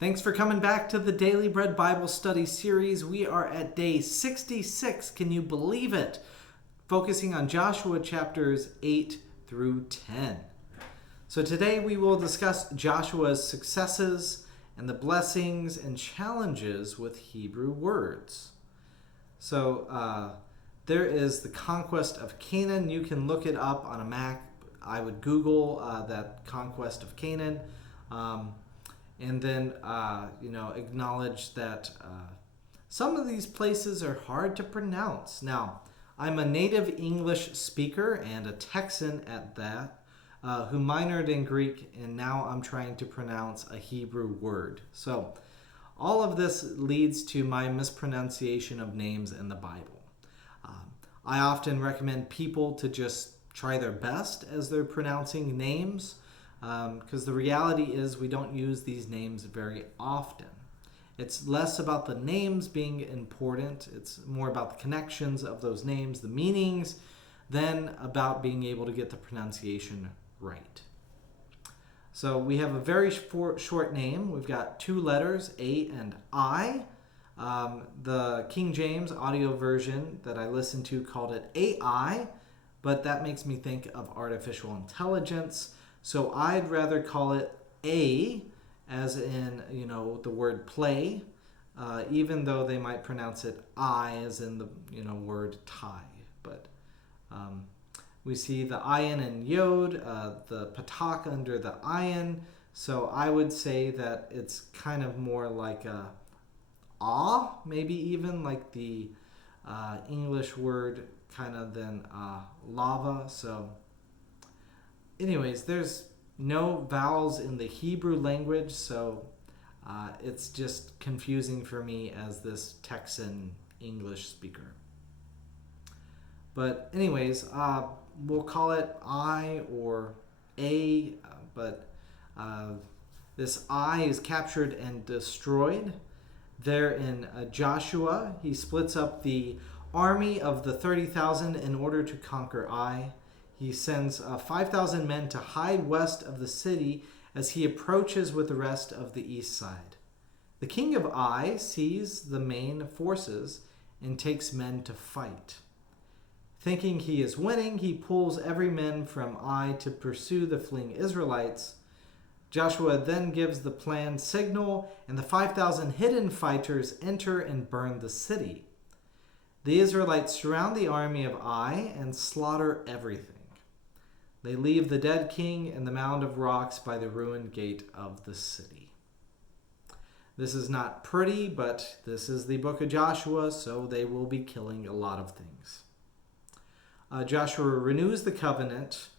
Thanks for coming back to the Daily Bread Bible Study series. We are at day 66. Can you believe it? Focusing on Joshua chapters 8 through 10. So today we will discuss Joshua's successes and the blessings and challenges with Hebrew words. So there is the conquest of Canaan. You can look it up on a map. I would Google that conquest of Canaan. And then, acknowledge that some of these places are hard to pronounce. Now, I'm a native English speaker and a Texan at that, who minored in Greek, and now I'm trying to pronounce a Hebrew word. So, all of this leads to my mispronunciation of names in the Bible. I often recommend people to just try their best as they're pronouncing names. Because the reality is we don't use these names very often. It's less about the names being important. It's more about the connections of those names, the meanings, than about being able to get the pronunciation right. So we have a very short name. We've got two letters, A and I. The King James audio version that I listened to called it AI, but that makes me think of artificial intelligence. So I'd rather call it A, as in, the word play, even though they might pronounce it I, as in the, word tie. But we see the ayin and yod, the patak under the ayin. So I would say that it's kind of more like a ah, maybe even like the English word kind of than lava. So anyways, there's no vowels in the Hebrew language, so it's just confusing for me as this Texan English speaker. But anyways, we'll call it I or A, but this I is captured and destroyed. There in Joshua, he splits up the army of the 30,000 in order to conquer Ai. He sends 5,000 men to hide west of the city as he approaches with the rest of the east side. The king of Ai sees the main forces and takes men to fight. Thinking he is winning, he pulls every man from Ai to pursue the fleeing Israelites. Joshua then gives the planned signal, and the 5,000 hidden fighters enter and burn the city. The Israelites surround the army of Ai and slaughter everything. They leave the dead king in the mound of rocks by the ruined gate of the city. This is not pretty, but this is the book of Joshua, so they will be killing a lot of things. Joshua renews the covenant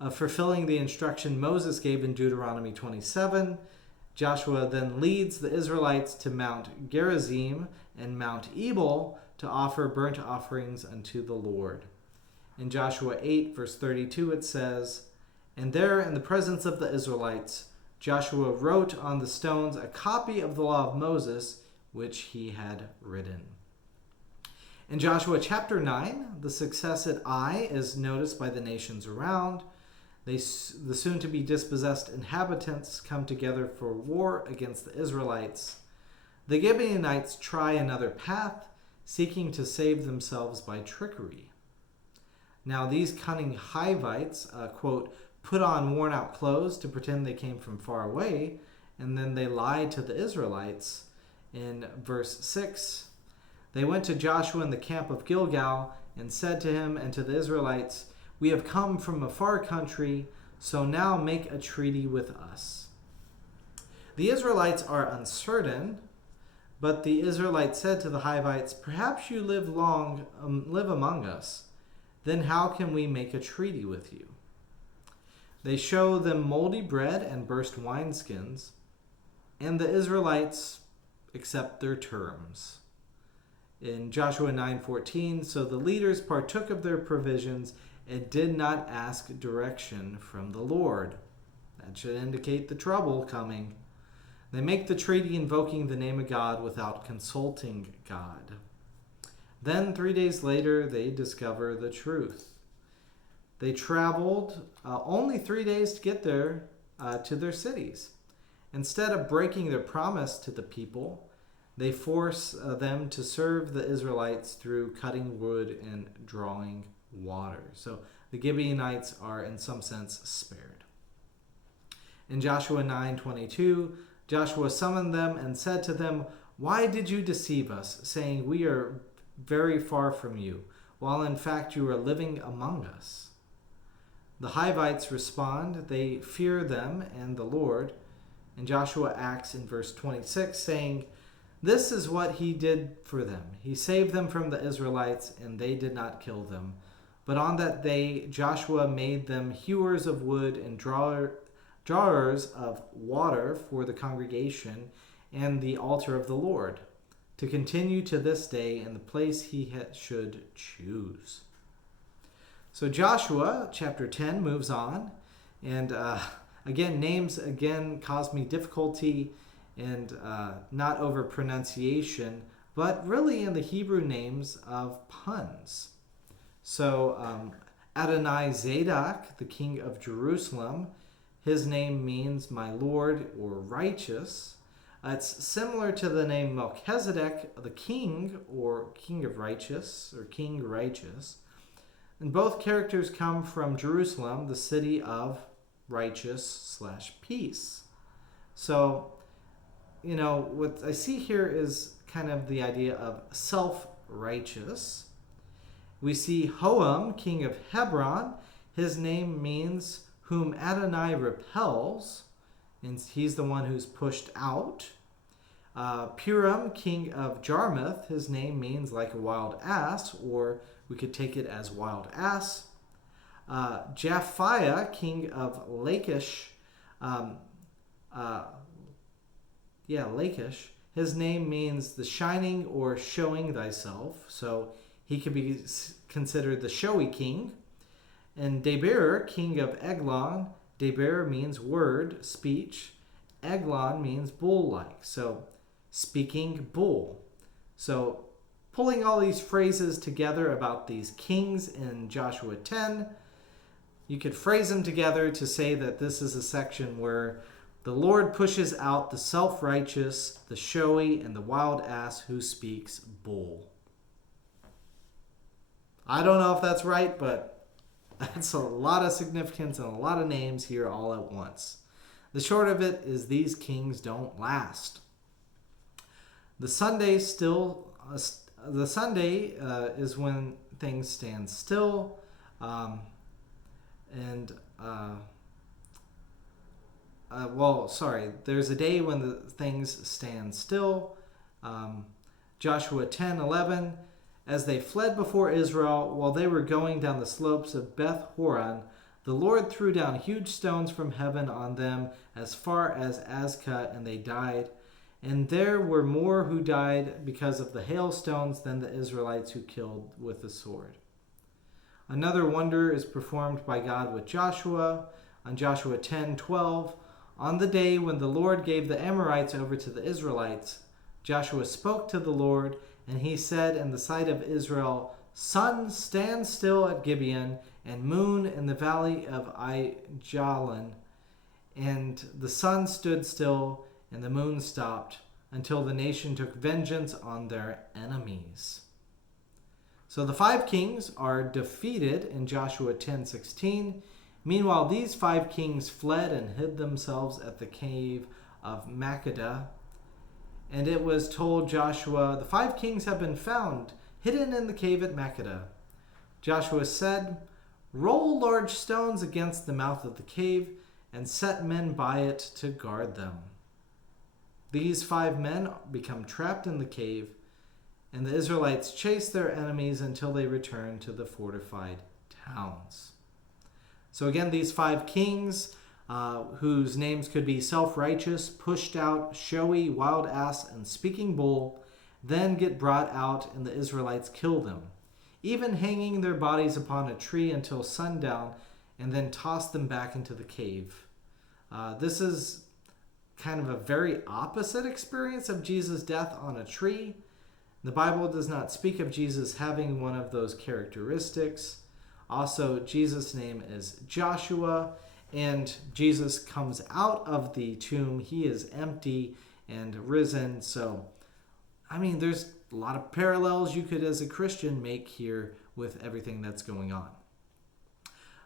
of fulfilling the instruction Moses gave in Deuteronomy 27. Joshua then leads the Israelites to Mount Gerizim and Mount Ebal to offer burnt offerings unto the Lord. In Joshua 8, verse 32, it says, "And there in the presence of the Israelites, Joshua wrote on the stones a copy of the law of Moses, which he had written." In Joshua chapter 9, the success at Ai is noticed by the nations around. The soon-to-be dispossessed inhabitants come together for war against the Israelites. The Gibeonites try another path, seeking to save themselves by trickery. Now these cunning Hivites, quote, put on worn-out clothes to pretend they came from far away, and then they lied to the Israelites. In verse 6, they went to Joshua in the camp of Gilgal and said to him and to the Israelites, "We have come from a far country, so now make a treaty with us." The Israelites are uncertain, but the Israelites said to the Hivites, "Perhaps you live among us. Then how can we make a treaty with you?" They show them moldy bread and burst wineskins, and the Israelites accept their terms. In Joshua 9:14, so the leaders partook of their provisions and did not ask direction from the Lord. That should indicate the trouble coming. They make the treaty invoking the name of God without consulting God. Then 3 days later, they discover the truth. They traveled only 3 days to get there to their cities. Instead of breaking their promise to the people, they force them to serve the Israelites through cutting wood and drawing water. So the Gibeonites are in some sense spared. In Joshua 9:22, Joshua summoned them and said to them, "Why did you deceive us, saying we are very far from you, while in fact you are living among us?" The Hivites respond, they fear them and the Lord. And Joshua acts in verse 26, saying, "This is what he did for them. He saved them from the Israelites, and they did not kill them. But on that day Joshua made them hewers of wood and drawers of water for the congregation and the altar of the Lord, to continue to this day in the place he should choose." So Joshua chapter 10 moves on, and again, names cause me difficulty and not over pronunciation, but really in the Hebrew names of puns. So Adonai-Zedek, the king of Jerusalem, his name means my Lord or righteous. It's similar to the name Melchizedek, the king or king of righteous or king righteous. And both characters come from Jerusalem, the city of righteous/peace. So, what I see here is kind of the idea of self-righteous. We see Hoam, king of Hebron. His name means whom Adonai repels, and he's the one who's pushed out. Piram, king of Jarmuth. His name means like a wild ass, or we could take it as wild ass. Japhiah, king of Lachish. Lachish. His name means the shining or showing thyself. So he could be considered the showy king. And Deber, king of Eglon. Deber means word, speech. Eglon means bull-like. So speaking bull. So pulling all these phrases together about these kings in Joshua 10, you could phrase them together to say that this is a section where the Lord pushes out the self-righteous, the showy, and the wild ass who speaks bull. I don't know if that's right, but that's a lot of significance and a lot of names here all at once. The short of it is these kings don't last. The Sunday is when things stand still, there's a day when the things stand still. Joshua 10:11, as they fled before Israel while they were going down the slopes of Beth Horon, the Lord threw down huge stones from heaven on them as far as Azekah, and they died. And there were more who died because of the hailstones than the Israelites who killed with the sword. Another wonder is performed by God with Joshua on Joshua 10:12. On the day when the Lord gave the Amorites over to the Israelites, Joshua spoke to the Lord, and he said in the sight of Israel, "Sun, stand still at Gibeon, and moon in the valley of Aijalon." And the sun stood still, and the moon stopped, until the nation took vengeance on their enemies. So the 5 kings are defeated in Joshua 10:16. Meanwhile, these 5 kings fled and hid themselves at the cave of Makkedah. And it was told Joshua, "The 5 kings have been found, hidden in the cave at Makkedah." Joshua said, "Roll large stones against the mouth of the cave, and set men by it to guard them." These 5 men become trapped in the cave, and the Israelites chase their enemies until they return to the fortified towns. So again, these 5 kings, whose names could be self-righteous, pushed out, showy, wild ass, and speaking bull, then get brought out, and the Israelites kill them, even hanging their bodies upon a tree until sundown, and then toss them back into the cave. This is kind of a very opposite experience of Jesus' death on a tree. The Bible does not speak of Jesus having one of those characteristics. Also, Jesus' name is Joshua, And Jesus comes out of the tomb. He is empty and risen. So, I mean, there's a lot of parallels you could, as a Christian, make here with everything that's going on.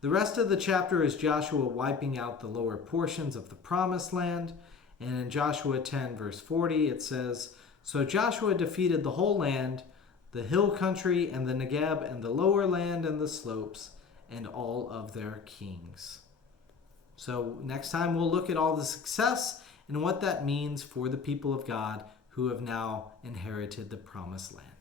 The rest of the chapter is Joshua wiping out the lower portions of the promised land. And in Joshua 10, verse 40, it says, "So Joshua defeated the whole land, the hill country and the Negeb and the lower land and the slopes, and all of their kings." So next time we'll look at all the success and what that means for the people of God who have now inherited the promised land.